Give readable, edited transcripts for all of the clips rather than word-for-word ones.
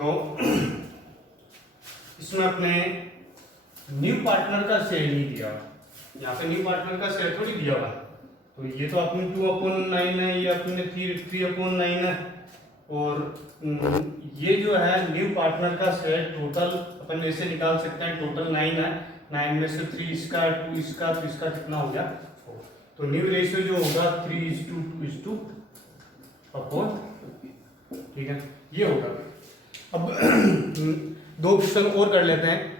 तो इसमें अपने न्यू पार्टनर का शेयर नहीं दिया, यहाँ पे न्यू पार्टनर का शेयर थोड़ी दिया हुआ, तो ये तो अपने 2/9 है, ये अपने 3/9 है, और ये जो है न्यू पार्टनर का शेयर टोटल अपन ऐसे निकाल सकते हैं, टोटल 9 है, 9 में से 3 इसका, 2 इसका, तो इसका कितना हो गया 4। तो न्यू रेशियो जो होगा 3:2:4, ठीक है, ये होगा। अब 2 क्वेश्चन और कर लेते हैं।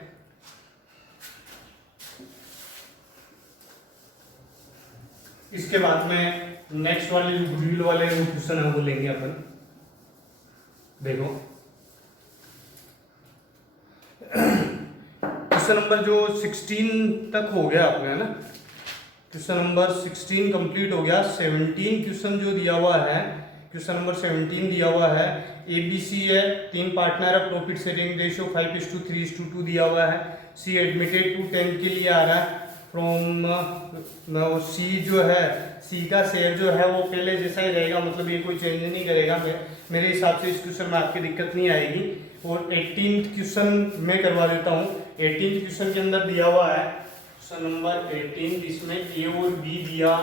इसके बाद में नेक्स्ट वाले जो गुडविल वाले जो क्वेश्चन है वो लेंगे अपन। देखो क्वेश्चन नंबर जो 16 तक हो गया अपने, है ना, क्वेश्चन नंबर 16 कंप्लीट हो गया। 17 क्वेश्चन जो दिया हुआ है, क्वेश्चन नंबर 17 दिया हुआ है, ABC है, 3 पार्टनर है, प्रॉफिट शेयरिंग रेशियो 5:3:2 दिया हुआ है। सी एडमिटेड टू 10 के लिए आ रहा है फ्रॉम सी जो है, सी का शेयर जो है वो पहले जैसा ही रहेगा, मतलब ये कोई चेंज नहीं करेगा। मेरे हिसाब से इस क्वेश्चन में आपकी दिक्कत नहीं आएगी। और 18th क्वेश्चन मैं करवा देता हूँ। 18th क्वेश्चन के अंदर दिया हुआ है क्वेश्चन नंबर 18, इसमें ए और बी दिया,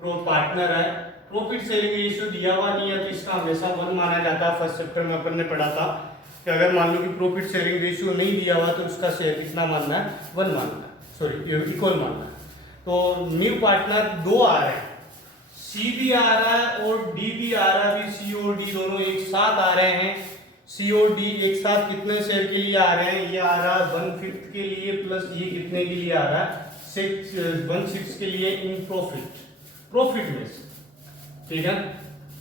प्रो पार्टनर है, प्रॉफिट शेयरिंग रेशियो दिया हुआ नहीं है, तो इसका हमेशा 1 माना जाता है। फर्स्ट चैप्टर में अपन ने पढ़ा था कि अगर मान लो कि प्रॉफिट शेयरिंग रेशियो नहीं दिया हुआ तो उसका शेयर कितना मानना है, 1 मानना है, सॉरी इक्वल मानना है। तो न्यू पार्टनर 2 आ रहे हैं, सी भी आ रहा है और डी भी आ रहा है, सी और डी दोनों एक साथ आ रहे हैं। सी और डी एक साथ कितने शेयर के लिए आ रहे हैं, ये आ रहा है 1/5 के लिए, प्लस ये कितने के लिए आ रहा है 1/6 के लिए इन प्रॉफिट में से, ठीक है।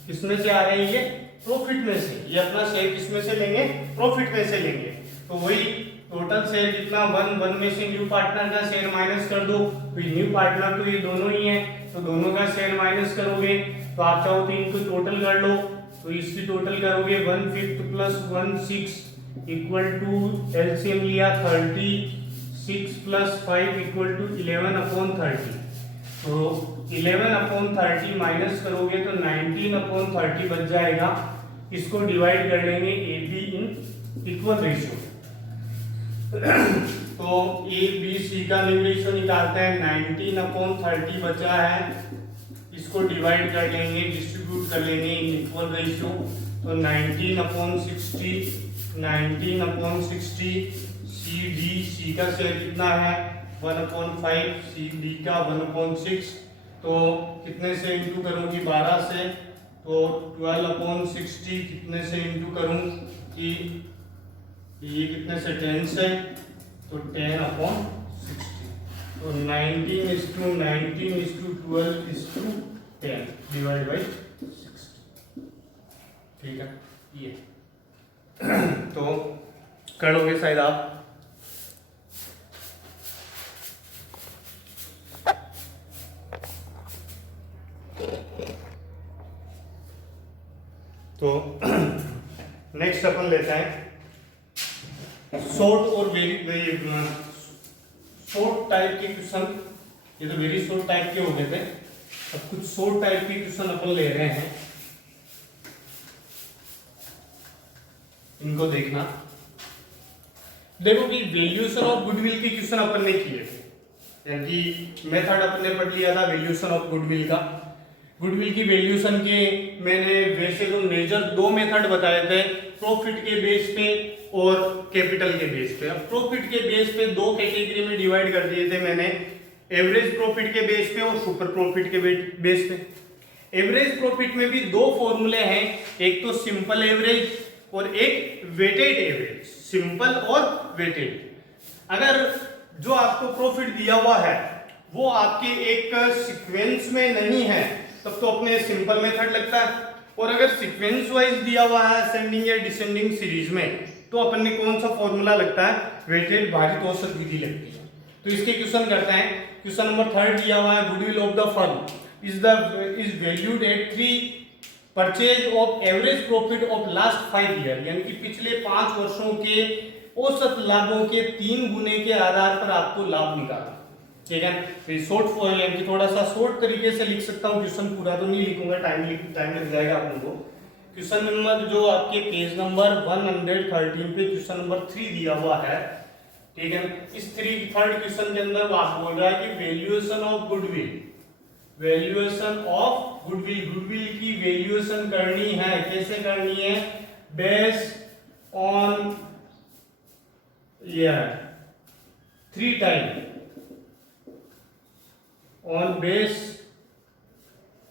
किसमें से आ रहे हैं ये, प्रॉफिट में से। ये अपना शेयर किसमें से लेंगे, प्रॉफिट में से लेंगे। तो वही टोटल शेयर कितना 1 में से न्यू पार्टनर का शेयर माइनस कर दो, तो न्यू पार्टनर तो ये दोनों ही है, तो दोनों का शेयर माइनस करोगे, तो आप चाहो तो इनको टोटल कर लो, तो इसकी टोटल करोगे 1/5 प्लस 1/6 इक्वल टू एलसीएम लिया 36 प्लस 5 इक्वल टू 11/30। तो 11/30 माइनस करोगे तो 19/30 बच जाएगा। इसको डिवाइड कर लेंगे A be in equal ratio. तो ए बी सी का न्यू रेशियो निकालते हैं, 19/30 बचा है, इसको डिवाइड कर लेंगे, डिस्ट्रीब्यूट कर लेंगे इन इक्वल रेशियो। तो 19/60 सी डी, सी का शेयर कितना है 1/5, सी डी का 1/6, तो कितने से इंटू करूंगी 12 से, तो 12/60 कितने से इंटू करूं कि ये कितने से 10 से, तो 10/60, तो 19:12:10 डिवाइड बाई 60, ठीक है ये। तो कर लोगे शायद आप। तो नेक्स्ट अपन लेते हैं शॉर्ट और वेरी शॉर्ट टाइप के क्वेश्चन। ये तो वेरी शॉर्ट टाइप के हो गए थे, अब कुछ शॉर्ट टाइप के क्वेश्चन अपन ले रहे हैं, इनको देखना। देखो कि वैल्यूएशन ऑफ गुडविल के क्वेश्चन अपन ने किए थे, यानी कि मेथड अपन ने पढ़ लिया था वैल्यूएशन ऑफ गुडविल का। गुडविल की वैल्यूएशन के मैंने वैसे तो मेजर 2 मेथड बताए थे, प्रॉफिट के बेस पे और कैपिटल के बेस पे। अब प्रॉफिट के बेस पे 2 कैटेगरी में डिवाइड कर दिए थे मैंने, एवरेज प्रॉफिट के बेस पे और सुपर प्रॉफिट के बेस पे। एवरेज प्रॉफिट में भी 2 फॉर्मूले हैं, एक तो सिंपल एवरेज और एक वेटेड एवरेज। सिंपल और वेटेड। अगर जो आपको प्रॉफिट दिया हुआ है वो आपके एक सीक्वेंस में नहीं है तब तो अपने सिंपल मेथड लगता है, और अगर सीक्वेंस वाइज दिया हुआ है असेंडिंग या डिसेंडिंग सीरीज में तो अपन ने कौन सा फॉर्मूला लगता है, वेटेड भारित औसत विधि लगती है। तो इसके क्वेश्चन करते हैं। क्वेश्चन नंबर 3 दिया हुआ है, goodwill of the firm is valued at 3 purchase of average profit of last 5 year, यानी कि पिछले 5 वर्षों के औसत लाभों के 3 गुने के आधार पर आपको लाभ निकालना, ठीक है। तो शॉर्ट यानी कि थोड़ा सा शॉर्ट तरीके से लिख सकता हूँ क्वेश्चन, पूरा तो नहीं लिखूंगा, टाइम लग जाएगा अपन को। क्वेश्चन नंबर जो आपके पेज नंबर 113 पे क्वेश्चन नंबर 3 दिया हुआ है, ठीक है। इस थर्ड क्वेश्चन के अंदर आप बोल रहा है कि valuation of goodwill, valuation of goodwill, goodwill की वैल्यूएशन करनी है। कैसे करनी है? Based on three time, on base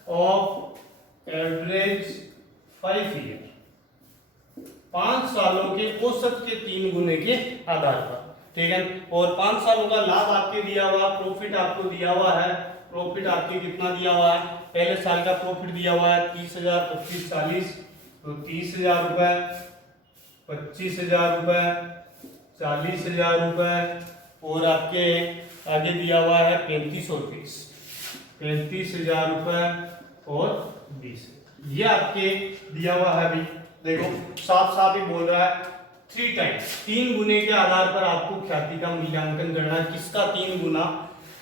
of average 5 year, 5 सालों के औसत के 3 गुने के आधार पर, ठीक है। और 5 सालों का लाभ आपके दिया हुआ, प्रॉफिट आपको दिया हुआ है। प्रॉफिट आपके कितना दिया हुआ है? पहले साल का प्रॉफिट दिया हुआ है 30,000, 25, 40, तो 30,000 रुपए, 25,000 रुपए, 40,000 रुपए, और आपके आगे दिया हुआ है 35 और 30, 35,000 रुपए और 20। ये आपके दिया हुआ है। अभी देखो साफ साफ ही बोल रहा है 3 टाइम, 3 गुने के आधार पर आपको ख्याति का मूल्यांकन करना है। किसका 3 गुना?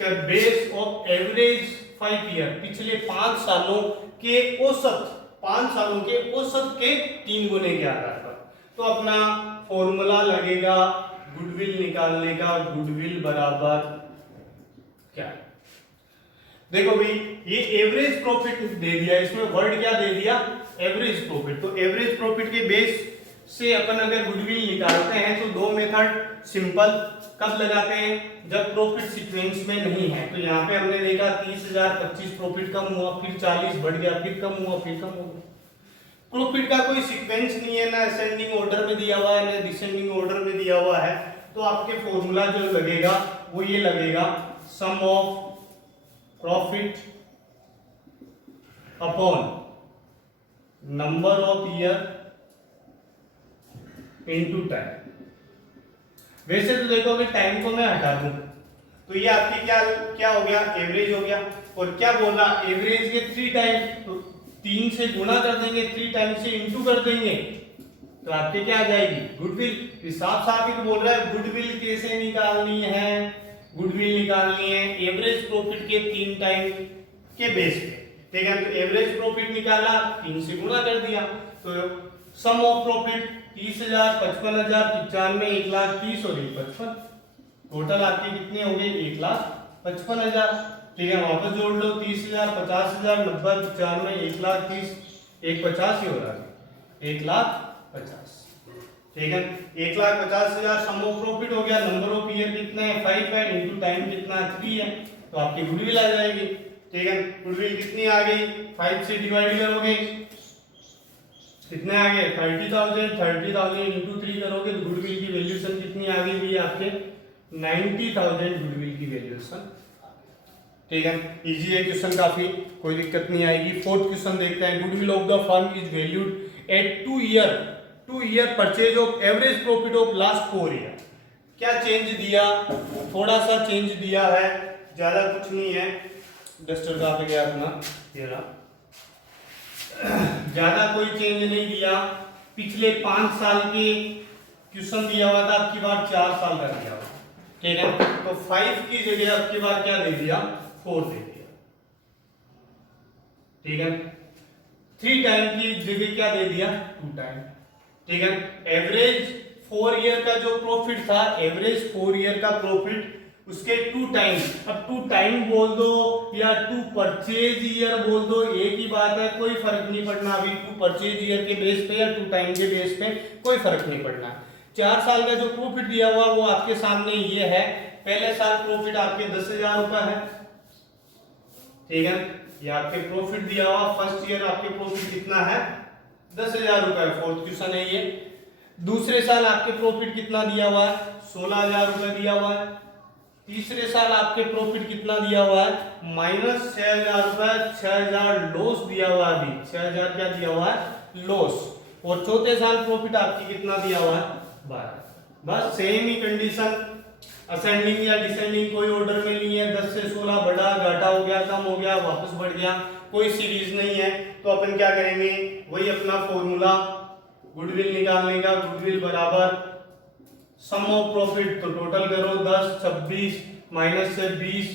बेस ऑफ एवरेज 5 ईयर, पिछले 5 सालों के औसत, 5 सालों के औसत के 3 गुने के आधार पर। तो अपना फॉर्मूला लगेगा गुडविल निकालने का, गुडविल बराबर क्या? देखो भाई ये एवरेज प्रॉफिट दे दिया, इसमें वर्ड क्या दे दिया? Average profit. तो एवरेज प्रॉफिट के बेस से अपन अगर गुडविल निकालते हैं तो 2 मेथड सिंपल। कब लगाते हैं? जब प्रॉफिट सीक्वेंस में नहीं है। तो यहाँ पे हमने देखा 30,000, 25 प्रॉफिट कम हुआ, फिर 40 बढ़ गया, फिर कम हुआ, फिर कम हो गया। प्रॉफिट का कोई सीक्वेंस नहीं है, ना असेंडिंग ऑर्डर में दिया हुआ है, ना डिसेंडिंग ऑर्डर में दिया हुआ है। तो आपके फॉर्मूला जो लगेगा वो ये लगेगा, sum of profit upon number of year into time. वैसे तो देखो अगर टाइम को मैं हटा दूं तो ये आपकी क्या हो गया? एवरेज हो गया। और क्या बोल रहा? एवरेज के 3 टाइम, तो 3 से गुणा कर देंगे, 3 टाइम से इंटू कर देंगे, तो आपके क्या आ जाएगी? गुडविल। साफ साफ ही बोल रहा है गुडविल कैसे निकालनी है? गुडविल निकालनी है एवरेज प्रॉफिट के 3 टाइम के बेस पे, ठीक है। तो एवरेज प्रॉफिट निकाला, 3 से गुणा कर दिया, तो सम ऑफ प्रॉफिट 30,000, 55,000, 95, 1,30,000 और 1,55,000, टोटल आपकी कितनी हो गई? 1,55,000, ठीक है। वापस जोड़ लो 30,000, 50,000, 90, 95, 1,30,000, 1,50,000 ही हो रहा है, 1,50,000, ठीक है। 1,50,000 सम ऑफ प्रॉफिट हो गया। नंबर ऑफ ईयर कितना है? 5 है, इनटू टाइम कितना है? 3 है, तो आपकी गुडविल आ जाएगी, ठीक है। गुडविल कितनी आ गई? 5 से डिवाइड करोगे कितने आ गए? 30,000, 30,000 इंटू 3 करोगे तो गुडविल की वैल्यूएशन कितनी आ गई? भी आपके 90,000 गुडविल की वैल्यूएशन, ठीक है। इजी है क्वेश्चन, काफी कोई दिक्कत नहीं आएगी। फोर्थ क्वेश्चन देखते हैं। Goodwill of the firm is valued at 2 year purchase of average profit of last 4 year. क्या चेंज दिया? थोड़ा सा चेंज दिया है, ज्यादा कुछ नहीं है। डस्टर कहाँ पे गया अपना? ये रहा। ज्यादा कोई चेंज नहीं दिया। पिछले 5 साल के क्वेश्चन दिया हुआ था, अब की बार 4 साल का दिया हुआ, ठीक है। तो 5 की जगह अब की बार क्या दे दिया? 4 दे दिया, ठीक है। 3 टाइम की जगह क्या दे दिया? 2 टाइम, ठीक है। एवरेज 4 ईयर का जो प्रॉफिट था, एवरेज 4 ईयर का प्रॉफिट उसके 2 टाइम, अब 2 टाइम बोल दो या 2 परचेज ईयर बोल दो, एक ही बात है, कोई फर्क नहीं पड़ना। अभी 2 परचेज ईयर के बेस पे या 2 टाइम के बेस पे कोई फर्क नहीं पड़ना। 4 साल का जो प्रॉफिट दिया हुआ वो आपके सामने ये है। पहले साल प्रॉफिट आपके 10,000 रुपए है, ठीक है। ये आपके प्रॉफिट दिया हुआ, फर्स्ट ईयर आपके प्रॉफिट कितना है? 10,000 रुपए। फोर्थ क्वेश्चन है ये। दूसरे साल आपके प्रॉफिट कितना दिया हुआ है? 16,000 रुपए दिया हुआ है। तीसरे साल आपके प्रॉफिट कितना दिया हुआ है? -6,000 रुपए, 6,000 लॉस दिया हुआ है। अभी 6,000 क्या दिया हुआ है? लॉस। और चौथे साल प्रॉफिट आपकी कितना दिया हुआ है? 12। बस सेम ही कंडीशन, असेंडिंग या डिसेंडिंग कोई ऑर्डर में नहीं है। 10 से 16 बढ़ा, घाटा हो गया, कम हो गया, वापस बढ़ गया, कोई सीरीज नहीं है। तो अपन क्या करेंगे? वही अपना फॉर्मूला गुडविल निकालने का। गुडविल बराबर सम ऑफ प्रॉफिट, तो टोटल करो 10, 26 माइनस से 20,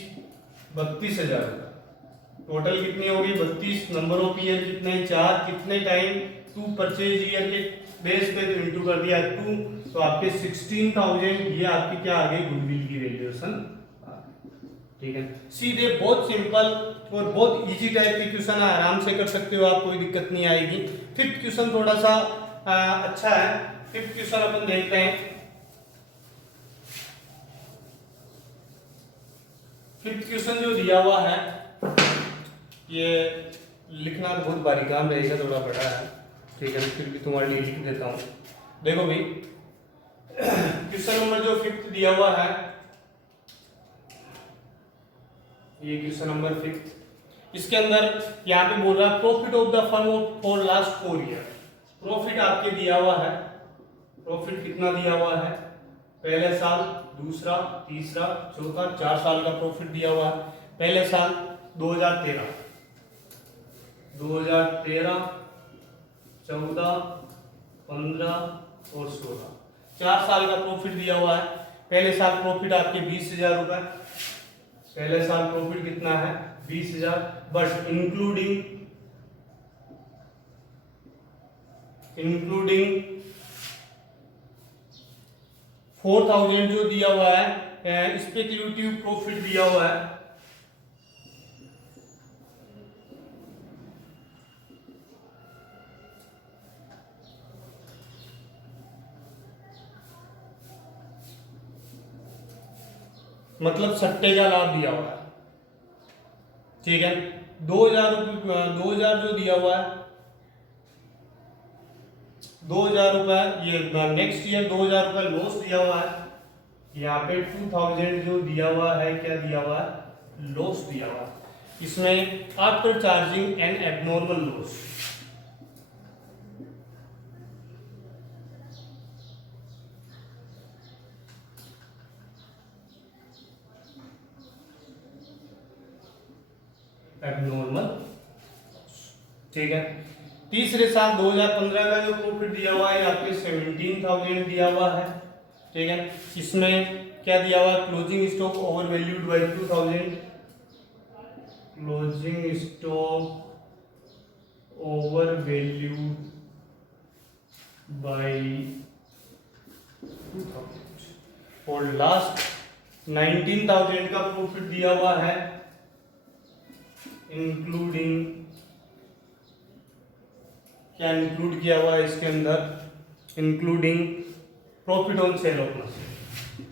32,000 रुपए। टोटल कितनी होगी? 32। नंबर ऑफ ईयर कितने? 4। कितने टाइम? 2 परचेज ईयर के बेस पे तो इंटू कर दिया 2, तो आपके 16,000 ये आपकी क्या आ गई गुडविल की वैल्यूएशन। ठीक है, सीधे बहुत सिंपल और बहुत इजी टाइप की क्वेश्चन है, आराम से कर सकते हो आप, कोई दिक्कत नहीं आएगी। फिफ्थ क्वेश्चन थोड़ा सा अच्छा है। फिफ्थ क्वेश्चन अपन देखते हैं। फिफ्थ क्वेश्चन जो दिया हुआ है, ये लिखना तो बहुत भारी काम रहेगा, थोड़ा बड़ा है, ठीक है, फिर भी तुम्हारे लिए लिख देता हूँ। देखो भाई, क्वेश्चन नंबर जो फिफ्थ दिया हुआ है, ये क्वेश्चन नंबर फिफ्थ, इसके अंदर यहाँ पे बोल रहा है profit of the firm for last 4 year. Profit आपके दिया हुआ है, प्रॉफिट कितना दिया हुआ है, पहले साल, दूसरा, तीसरा, चौथा, 4 साल का प्रॉफिट दिया हुआ है। पहले साल 2013, 14, 15 और 16, 4 साल का प्रॉफिट दिया हुआ है। पहले साल प्रॉफिट आपके 20,000 रुपए, पहले साल प्रॉफिट कितना है 20,000, बट इंक्लूडिंग 4,000 जो दिया हुआ है स्पेक्युलेटिव प्रॉफिट दिया हुआ है। मतलब सट्टे का लाभ दिया हुआ है, ठीक है। 2,000 जो दिया हुआ है, 2,000 रुपए, ये नेक्स्ट ईयर 2,000 रुपए लॉस दिया हुआ है। यहाँ पे 2,000 जो दिया हुआ है, क्या दिया हुआ है, लॉस दिया हुआ है। इसमें after charging N abnormal loss, abnormal, ठीक है। तीसरे साल 2015 का जो प्रॉफिट दिया हुआ है आपके 17,000 दिया हुआ है, ठीक है। इसमें क्या दिया हुआ है, closing stock over valued by 2,000, closing stock over valued by 2,000, और लास्ट 19,000 का प्रॉफिट दिया हुआ है, इंक्लूडिंग, क्या इंक्लूड किया हुआ है इसके अंदर, including profit on sale of machine,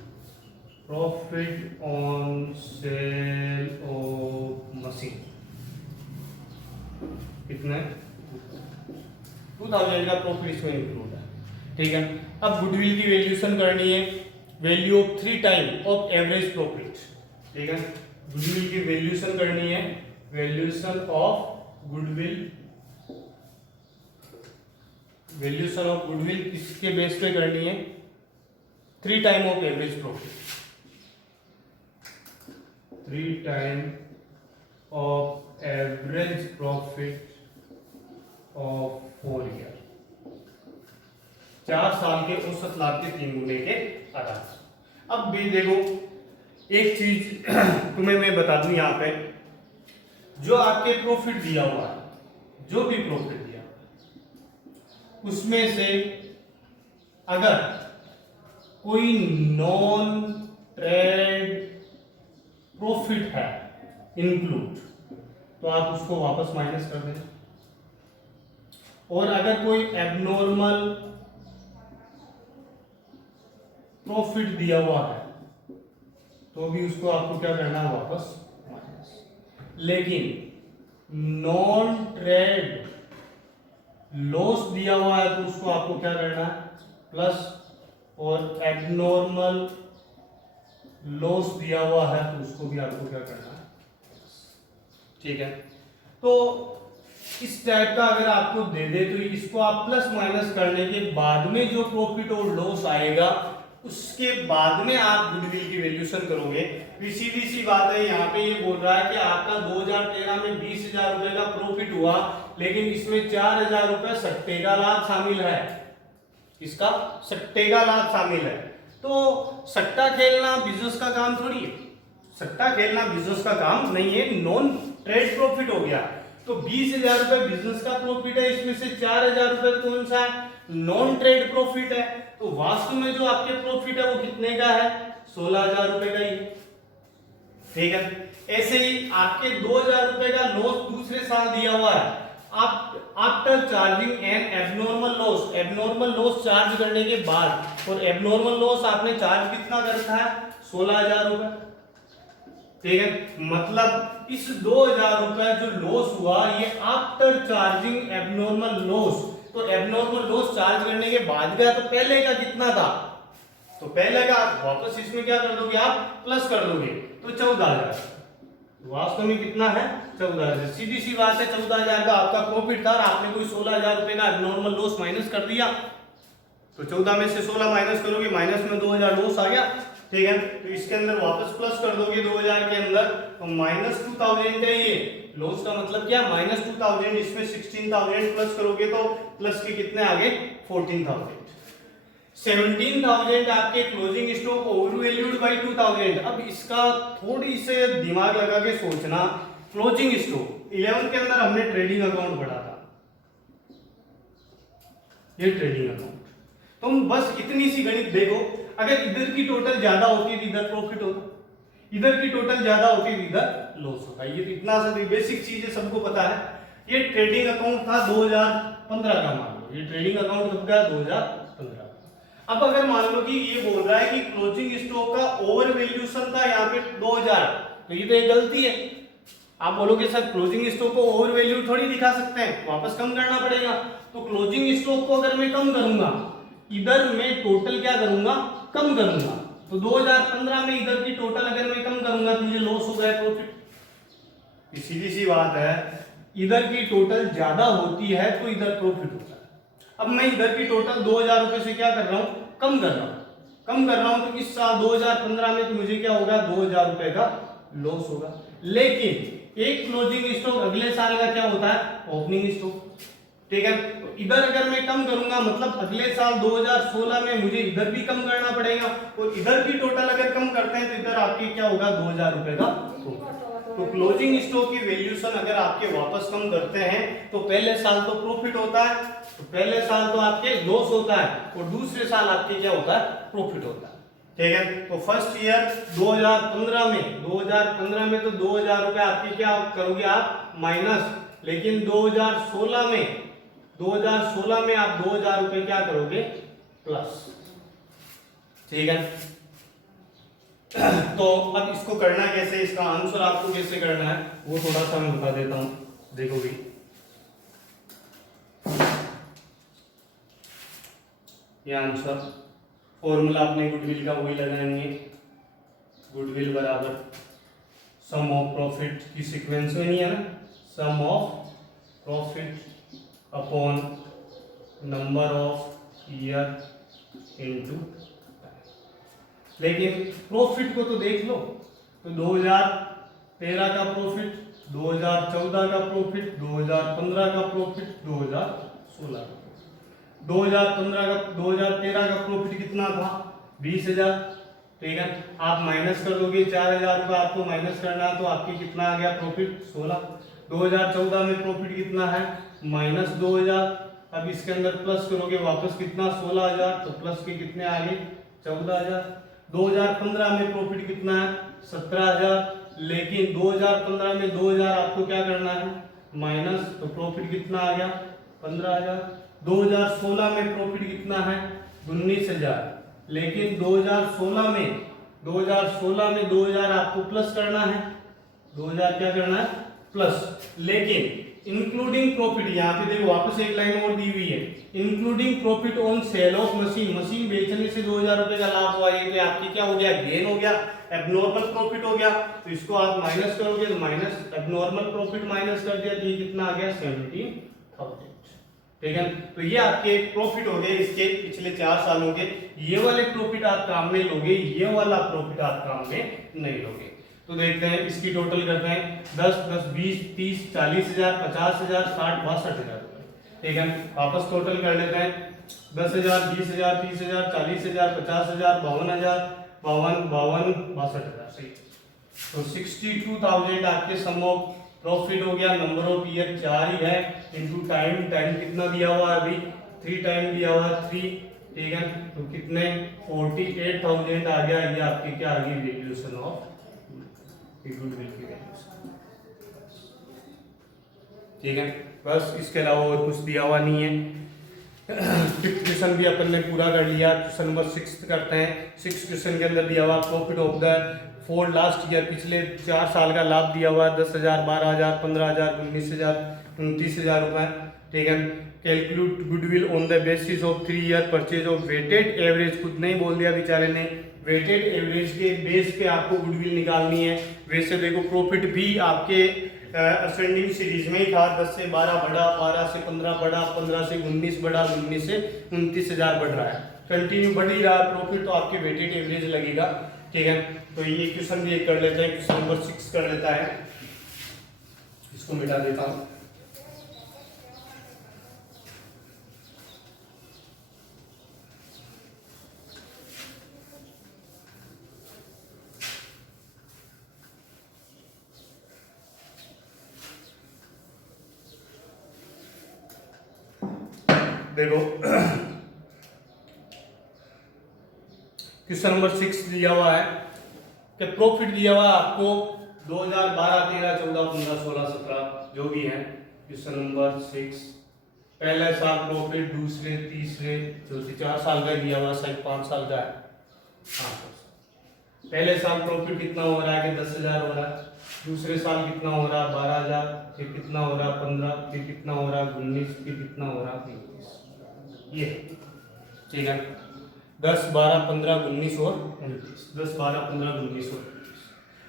profit on sale of machine कितने 2,000 का प्रॉफिट इसमें इंक्लूड है, ठीक है। अब गुडविल की वैल्यूएशन करनी है, value of 3 time of average profit, ठीक है। गुडविल की वैल्यूएशन करनी है, valuation of goodwill, valuation of goodwill किसके बेस पे करनी है, 3 time of average profit, 3 time of average profit of 4 year, 4 साल के औसत लाभ के 3 गुने के आधार। अब भी देखो, एक चीज तुम्हें मैं बता दूं, यहाँ पे जो आपके प्रॉफिट दिया हुआ है, जो भी प्रॉफिट दिया उसमें से अगर कोई नॉन ट्रेड प्रॉफिट है इंक्लूड, तो आप उसको वापस माइनस कर दें, और अगर कोई एबनॉर्मल प्रॉफिट दिया हुआ है तो भी उसको आपको क्या करना है, वापस माइनस। लेकिन नॉन ट्रेड लॉस दिया हुआ है तो उसको आपको क्या करना है, प्लस, और एबनॉर्मल लॉस दिया हुआ है तो उसको भी आपको क्या करना है, ठीक है। तो इस टाइप का अगर आपको दे दे तो इसको आप प्लस माइनस करने के बाद में जो प्रॉफिट और लॉस आएगा उसके बाद में आप गुडविल की वैल्यूएशन करोगे। सीधी सी बात है, यहाँ पे ये बोल रहा है कि आपका 2013 में 20,000 रुपए का प्रॉफिट हुआ, लेकिन इसमें 4,000 रुपए सट्टे का लाभ शामिल है, इसका सट्टे का लाभ शामिल है। तो सट्टा खेलना बिजनेस का काम थोड़ी है, सट्टा खेलना बिजनेस का काम नहीं है, नॉन ट्रेड प्रॉफिट हो गया। तो 20,000 रुपए बिजनेस का प्रॉफिट है, इसमें से 4,000 रुपए कौन सा है, नॉन ट्रेड प्रॉफिट है। तो वास्तव में जो आपके प्रॉफिट है वो कितने का है, 16,000 रुपए का ही है। ठीक है, ऐसे ही आपके 2,000 रुपए का लॉस दूसरे साल दिया हुआ है, आप after charging N abnormal loss charge करने के बाद, और एबनॉर्मल लॉस आपने चार्ज कितना कर रखा है, 16,000 रुपए। ठीक है, मतलब इस 2,000 रुपए जो लॉस हुआ ये आफ्टर चार्जिंग एबनॉर्मल लॉस, तो एबनॉर्मल लॉस चार्ज करने के बाद का, तो पहले का कितना था, तो पहले का वापस इसमें क्या कर दोगे आप, प्लस कर दोगे, तो 14,000। वास्तव में कितना है, 14,000। सीधी सी बात है, 14,000 का आपका प्रॉफिट था और आपने कोई 16,000 रुपए का एबनॉर्मल लॉस माइनस कर दिया, तो 14 में से 16 माइनस करोगे, माइनस में 2,000 लॉस आ गया। ठीक है, तो इसके अंदर वापस प्लस कर दोगे 2,000 के अंदर, तो -2,000 है ये लॉस का मतलब क्या, -2,000, इसमें 16,000 प्लस करोगे तो प्लस के कितने आ गए, 14,000। 17,000 आपके क्लोजिंग स्टॉक ओवरवैल्यूड बाय 2,000। अब इसका थोड़ी से दिमाग लगा के सोचना, क्लोजिंग स्टॉक 11 के अंदर हमने ट्रेडिंग अकाउंट पढ़ा था, ये ट्रेडिंग अकाउंट, तुम बस इतनी सी गणित देखो, अगर इधर की टोटल ज्यादा होती है तो इधर प्रॉफिट होता, इधर की टोटल ज्यादा होती है इधर लॉस होता है। ये तो इतना सा बेसिक चीज है, सबको पता है। ये ट्रेडिंग अकाउंट था 2015 का, मान लो ये ट्रेडिंग अकाउंट कब का, 2015। अब अगर मान लो कि ये बोल रहा है कि क्लोजिंग स्टॉक का ओवर वैल्यूएशन था यहाँ पे 2,000, तो ये तो एक गलती है। आप बोलोगे सर क्लोजिंग स्टॉक को ओवर वैल्यू थोड़ी दिखा सकते हैं, वापस कम करना पड़ेगा। तो क्लोजिंग स्टॉक को अगर मैं कम करूंगा, इधर मैं टोटल क्या करूंगा, कम करूंगा, तो 2015 में इधर की टोटल अगर मैं कम करूंगा तो मुझे लॉस हो गया प्रॉफिट। सीधी सी बात है, इधर की टोटल ज्यादा होती है तो इधर प्रॉफिट होता है। अब मैं इधर की टोटल 2,000 रुपए से क्या कर रहा हूं, कम कर रहा हूं, तो इस साल 2015 में तो मुझे क्या होगा, 2,000 रुपए का लॉस होगा। लेकिन एक क्लोजिंग स्टॉक अगले साल का क्या होता है, ओपनिंग स्टॉक। ठीक है, तो इधर अगर मैं कम करूंगा मतलब अगले साल 2016 में मुझे इधर भी कम करना पड़ेगा, और इधर की टोटल अगर कम करते हैं तो इधर आपके क्या होगा, 2,000 रुपए का। तो क्लोजिंग स्टॉक की वैल्यूएशन अगर आपके वापस कम करते हैं तो पहले साल तो प्रॉफिट होता है, तो पहले साल तो आपके लॉस होता है, और दूसरे साल आपके क्या होता है, प्रॉफिट होता है। ठीक है, तो फर्स्ट ईयर 2015 में तो 2,000 रुपए आपके क्या करोगे आप, माइनस, लेकिन 2016 में आप 2,000 रुपए क्या करोगे, प्लस। ठीक है, तो अब इसको करना कैसे, इसका आंसर आपको कैसे करना है वो थोड़ा सा मैं बता देता हूं, देखो भी। ये आंसर फॉर्मूला अपने गुडविल का वही लगाएंगे, गुडविल बराबर सम ऑफ प्रॉफिट की सीक्वेंस में नहीं है ना, sum of profit upon number of year into. लेकिन प्रॉफिट को तो देख लो, तो 2013 का प्रॉफिट, 2014 का प्रॉफिट, 2015 का प्रॉफिट, 2016 का। 2013 का प्रॉफिट कितना था, 20,000। ठीक है, आप माइनस कर दोगे 4,000 रुपये, आपको माइनस करना है तो आपकी कितना आ गया प्रॉफिट, 16। 2014 में प्रॉफिट कितना है, -2,000। अब इसके अंदर प्लस करोगे वापस कितना, 16,000, तो प्लस के कितने आ गए, 14,000। 2015 में प्रॉफिट कितना है, 17,000, लेकिन 2015 में 2,000 आपको क्या करना है, माइनस, तो प्रॉफिट कितना आ गया, 15,000। 2016 में प्रॉफिट कितना है, 19,000, लेकिन 2016 में 2,000 आपको प्लस करना है, 2,000 क्या करना है, प्लस। लेकिन इंक्लूडिंग प्रॉफिट, यहाँ पे देखो वापस एक लाइन और दी हुई है, including profit on sale of machine बेचने से 2,000 रुपए का लाभ हुआ, ये तो आपकी क्या हो गया, गेन हो गया, एबनॉर्मल प्रॉफिट हो गया। तो इसको आप माइनस करोगे तो माइनस एबनॉर्मल प्रॉफिट माइनस कर दिया तो ये कितना आ गया, 17,000। ठीक है, तो ये आपके प्रॉफिट हो गए इसके पिछले 4 सालों के। ये वाले प्रॉफिट आप काम में लोगे, ये वाला प्रॉफिट आप काम में नहीं लोगे। तो देखते हैं इसकी टोटल करते हैं, 10, 10, 20, 30, 40,000, 50,000, 60, 62,000 रुपए। ठीक है, वापस टोटल कर लेते हैं, 10,000, 20,000, 30,000, 40,000, 50,000, 52,000, 52, 62,000, सही। तो 62,000 आपके सम ऑफ प्रॉफिट हो गया, नंबर ऑफ ईयर 4 ही है, इनटू टाइम, टाइम कितना दिया हुआ है अभी 3 टाइम दिया हुआ है 3, ठीक है, तो कितने 48,000 आ गया। ये आपकी क्या आ गई वैल्यूएशन ऑफ गुडविल की वैल्यूएशन, ठीक है। बस इसके अलावा और कुछ दिया हुआ नहीं है। फिफ्थ क्वेश्चन भी अपन ने पूरा कर लिया। क्वेश्चन नंबर 6 करते हैं। 6 क्वेश्चन के अंदर दिया हुआ profit of the for last year, पिछले 4 साल का लाभ दिया हुआ है 10,000, 12,000, 15,000, 19,000, 29,000 रुपए, ठीक है। Calculate goodwill on the basis of 3 year purchase of weighted average, खुद नहीं बोल दिया बेचारे ने, वेटेड एवरेज के बेस पे आपको गुडविल निकालनी है। वैसे देखो प्रॉफिट भी आपके असेंडिंग सीरीज में ही था, 10 से 12 बढ़ा, 12 से 15 बढ़ा, 15 से 19 बढ़ा, 19 से 29,000 बढ़ रहा है, कंटिन्यू बढ़ ही रहा है प्रॉफिट, तो आपके वेटेड एवरेज लगेगा, ठीक है। तो ये क्वेश्चन भी एक कर लेते हैं, क्वेश्चन नंबर 6 कर लेता है, इसको मिटा देता हूं। देखो क्वेश्चन नंबर 6 दिया हुआ है कि प्रॉफिट दिया हुआ है आपको 2012, 13, 14, 15, 16, 17 जो भी है। क्वेश्चन नंबर 6 पहले साल प्रॉफिट, दूसरे, तीसरे, चौथे, 4 साल का दिया हुआ, शायद 5 साल का है। हाँ, पहले साल प्रॉफिट कितना हो रहा है कि 10,000 हो रहा है, दूसरे साल कितना हो रहा है 12,000, फिर कितना हो रहा है 15, फिर कितना हो रहा है 19, फिर कितना हो रहा है 21, ये ठीक है। 10, 12, 15, 19 और 29, 10, 12, 15, 19 और 29।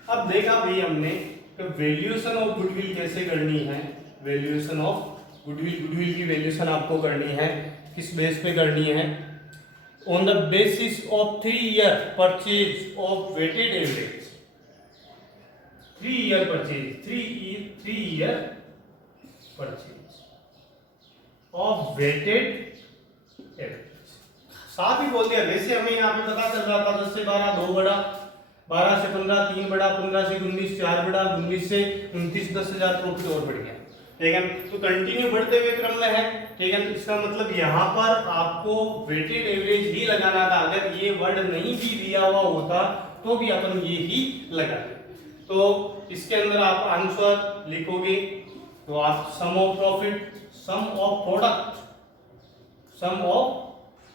अब देखा भाई हमने कि वैल्यूएशन ऑफ गुडविल कैसे करनी है। वैल्यूएशन ऑफ गुडविल, गुडविल की वैल्यूएशन आपको करनी है, किस बेस पे करनी है, on the basis of 3 year purchase of weighted average, 3 year purchase, 3 year purchase of weighted average. साथ ही बोल दिया, वैसे हमें यहाँ पे पता चल रहा था 10 से 12 2 बढ़ा, 12 से 15 3 बढ़ा, 15 से 19 4 बढ़ा, 19 से 29 10,000 प्रॉफिट और बढ़ गया, ठीक है। तो कंटिन्यू बढ़ते हुए क्रम में है, ठीक है। तो इसका मतलब यहाँ पर आपको वेटेड एवरेज ही लगाना था। अगर ये वर्ड नहीं भी दिया हुआ होता तो भी अपन ये ही लगाते। तो इसके अंदर आप आंसर लिखोगे तो आप sum of profit, sum of product, sum of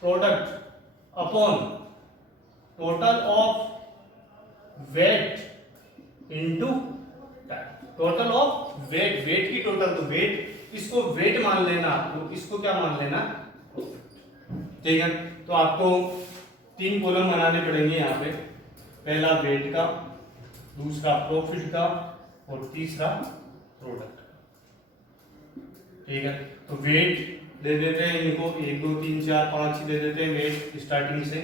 product upon total of weight into time, total of weight, weight की टोटल, तो वेट, इसको वेट मान लेना, तो इसको क्या मान लेना, ठीक है। तो आपको 3 कॉलम बनाने पड़ेंगे यहाँ पे, पहला वेट का, दूसरा प्रॉफिट का और तीसरा प्रोडक्ट, ठीक है। तो वेट दे देते हैं इनको 1 2 3 4 5 दे देते हैं वेट स्टार्टिंग से।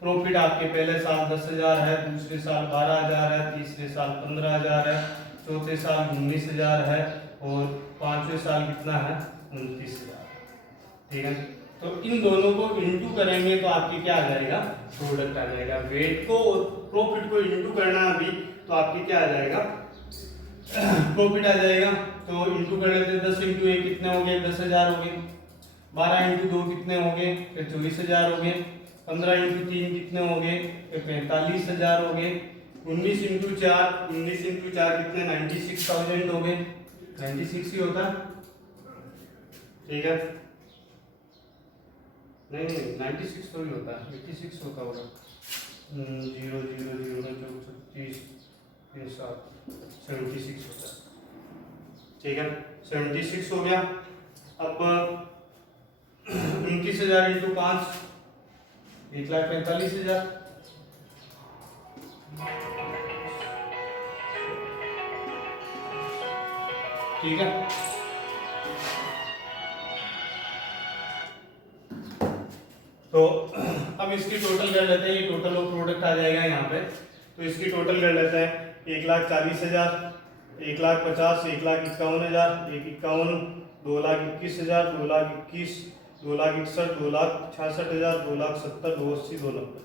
प्रॉफिट आपके पहले साल 10,000 है, दूसरे साल 12,000 है, तीसरे साल 15,000 है, चौथे साल 19,000 है और 5वें साल कितना है 29,000, ठीक है। तो इन दोनों को इंटू करेंगे तो आपके क्या आ जाएगा, प्रोडक्ट आ जाएगा। वेट को और प्रॉफिट को इंटू करना अभी, तो आपके क्या आ जाएगा, प्रॉफिट आ जाएगा। तो इंटू कर लेते हैं, 10 इंटू 1 कितने हो गए 10,000 हो गए, 12 इंटू 2 कितने हो गए फिर 24,000 हो गए, 15 इंटू 3 कितने हो गए फिर 45,000 हो गए, 19 इंटू 4 कितने 96,000 हो गए, 96 ही होता, ठीक है। नहीं 96 तो ही होता है, 86 होता होगा, 0 0 0 36 7 76 होता है, ठीक है। 76 हो गया। अब 29,000 इंटू 5 1,45,000, ठीक है। तो अब इसकी टोटल कर लेते हैं, ये टोटल ऑफ प्रोडक्ट आ जाएगा यहाँ पे। तो इसकी टोटल कर लेते हैं, 1,40,000, 1,50,000, 1,51,000, 1,51, 2,21,000, 2,21, 2,61, 2,66,000, 2,70,000, 2,80, 2,90,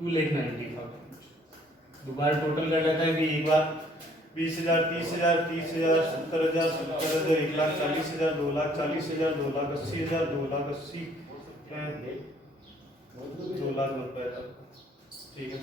2,90,000। दोबारा टोटल कर लेते हैं कि एक बार 20,000, 30,000, 30,000, 70,000, 70,000, 1,40,000, 2,40,000, 2,80,000, 2,80,000, 2,90,000। ठीक है,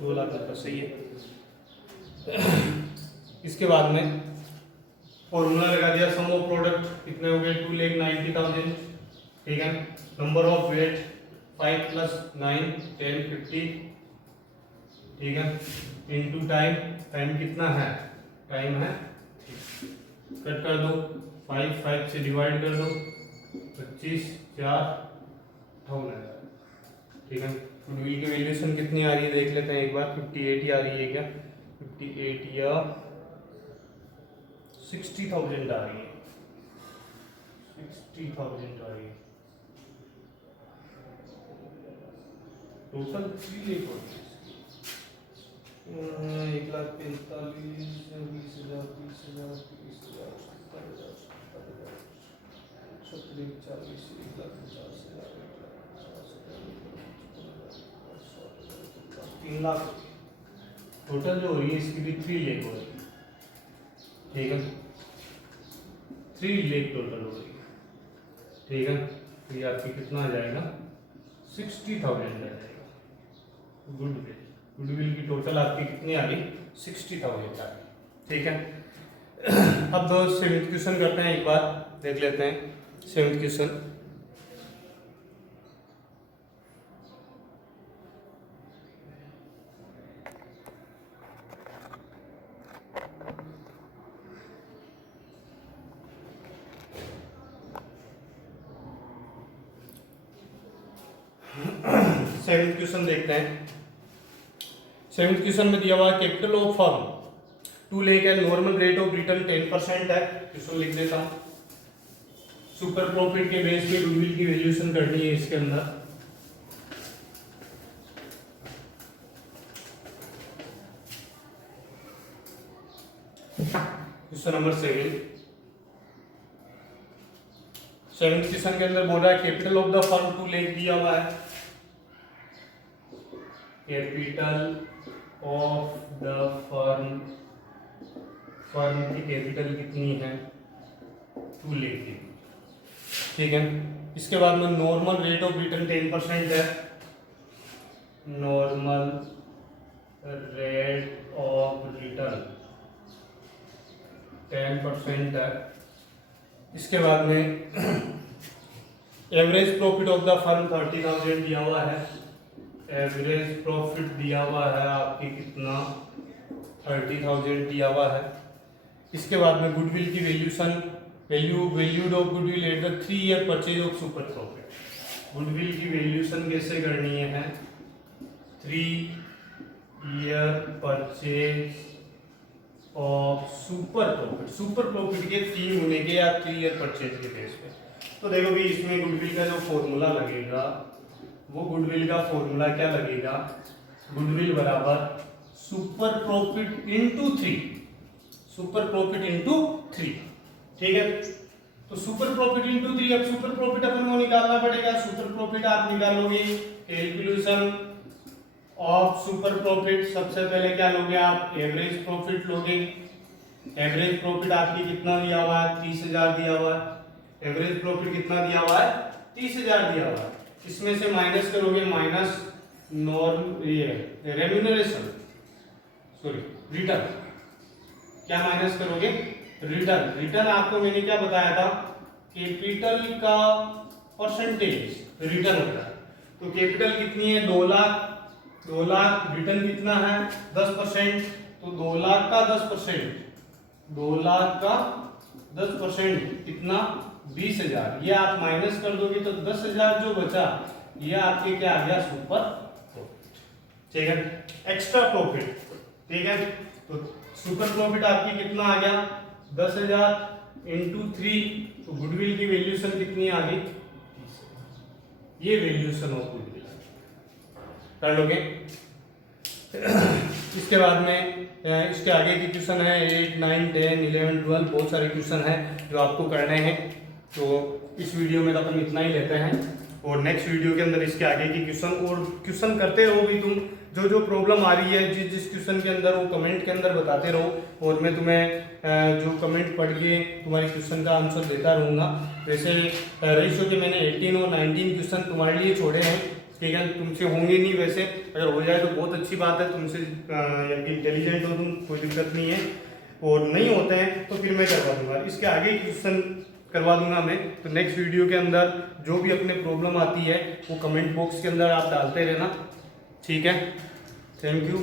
दो लाख रुपये सही है। इसके बाद में फॉर्मूला लगा दिया, सम ऑफ प्रोडक्ट कितने हो गए 2,90,000। ठीक है, नंबर ऑफ वेट 5 + 9 10 50। ठीक है, इनटू टाइम, टाइम कितना है, टाइम है, कट कर दो, 5 से डिवाइड कर दो, 25 4 58,000। ठीक है, गुडविल की वैल्यूएशन कितनी आ रही है देख लेते हैं एक बार। 58 आ रही है क्या, 58 या 60,000 आ रही है, 60,000 आ रही है टोटल। 1,45,000, 20,000, 30,000, 30,000, 70,000, 40,000, 1,50,000, 3 लाख टोटल जो हो रही है इसकी भी 3 लाख हो रही है। ठीक है, 3 लाख टोटल हो रही है। ठीक है, तो ये आपकी कितना आ जाएगा, 60,000 आ जाएगा। गुडविल की टोटल आपकी कितनी आ गई, 60,000 आ गई। ठीक है, अब 7th क्वेश्चन करते हैं, एक बार देख लेते हैं 7th क्वेश्चन। सेवेंथ क्वेश्चन देखते हैं। 7th क्वेश्चन में दिया हुआ है कैपिटल ऑफ फर्म 2 लाख है, नॉर्मल रेट ऑफ रिटर्न 10% है। क्वेश्चन लिख देता हूं, सुपर प्रॉफिट के बेस पे गुडविल की वैल्यूएशन करनी है इसके अंदर। क्वेश्चन नंबर 7th क्वेश्चन के अंदर बोल रहा है capital of the firm 2 lakh दिया हुआ है। Capital of the firm, firm की कैपिटल कितनी है, 2 लाख की। ठीक है, इसके बाद में नॉर्मल रेट ऑफ रिटर्न 10% है, नॉर्मल रेट ऑफ रिटर्न 10% है। इसके बाद में average profit of the firm 30,000 दिया हुआ है। एवरेज प्रॉफिट दिया हुआ है आपकी कितना, 30,000 दिया हुआ है। इसके बाद में गुडविल की valuation, valued of goodwill at the 3 year purchase of super profit. Goodwill की वैल्यूएशन कैसे करनी है, 3 year purchase of super profit. Super profit के 3 होने के या 3 ईयर परचेज के बेस पे। तो देखो भी इसमें गुडविल का जो फॉर्मूला लगेगा, वो गुडविल का फॉर्मूला क्या लगेगा, गुडविल बराबर super profit into 3, super profit into 3। ठीक है, तो सुपर प्रॉफिट इंटू 3। अब सुपर प्रॉफिट अपन को निकालना पड़ेगा। सुपर प्रॉफिट आप निकालोगे, कैलकुलेशन ऑफ सुपर प्रॉफिट, सबसे पहले क्या लोगे आप, एवरेज प्रॉफिट लोगे। एवरेज प्रॉफिट आपकी कितना दिया हुआ है, 30,000 दिया हुआ है। एवरेज प्रॉफिट कितना दिया हुआ है, 30,000 दिया हुआ है। इसमें से माइनस करोगे, माइनस नॉर्म ये रेम्यूनरेशन, सॉरी रिटर्न। क्या माइनस करोगे, रिटर्न। रिटर्न आपको मैंने क्या बताया था, कैपिटल का परसेंटेज रिटर्न होता है। तो कैपिटल कितनी है, 2 लाख, 2 लाख, रिटर्न कितना है 10%, तो 2 लाख का 10%, 2 लाख का 10% कितना, 20,000। ये आप माइनस कर दोगे तो 10,000 जो बचा, ये आपके क्या आ गया, सुपर प्रॉफिट। ठीक है, एक्स्ट्रा प्रॉफिट। ठीक है, तो सुपर प्रॉफिट आपकी कितना आ गया, 10,000 इंटू 3, तो गुडविल की वैल्यूशन कितनी आ गई, ये वैल्यूशन ऑफ गुडविल कर लोगे। इसके बाद में इसके आगे की क्वेश्चन है 8, 9, 10, 11, 12, बहुत सारे क्वेश्चन हैं जो आपको करने हैं। तो इस वीडियो में तो अपन इतना ही लेते हैं, और नेक्स्ट वीडियो के अंदर इसके आगे की क्वेश्चन और क्वेश्चन करते रहो भी तुम, जो जो प्रॉब्लम आ रही है जिस जिस क्वेश्चन के अंदर वो कमेंट के अंदर बताते रहो, और मैं तुम्हें जो कमेंट पढ़ के तुम्हारे क्वेश्चन का आंसर देता रहूँगा। वैसे रेशियो के मैंने 18 और 19 क्वेश्चन तुम्हारे लिए छोड़े हैं, ठीक है, तुमसे होंगे नहीं, वैसे अगर हो जाए तो बहुत अच्छी बात है, तुमसे इंटेलिजेंट हो तुम, कोई दिक्कत नहीं है, और नहीं होते हैं तो फिर मैं करवा दूंगा, इसके आगे क्वेश्चन करवा दूंगा मैं। तो नेक्स्ट वीडियो के अंदर जो भी अपने प्रॉब्लम आती है वो कमेंट बॉक्स के अंदर आप डालते रहना, ठीक है। Thank you.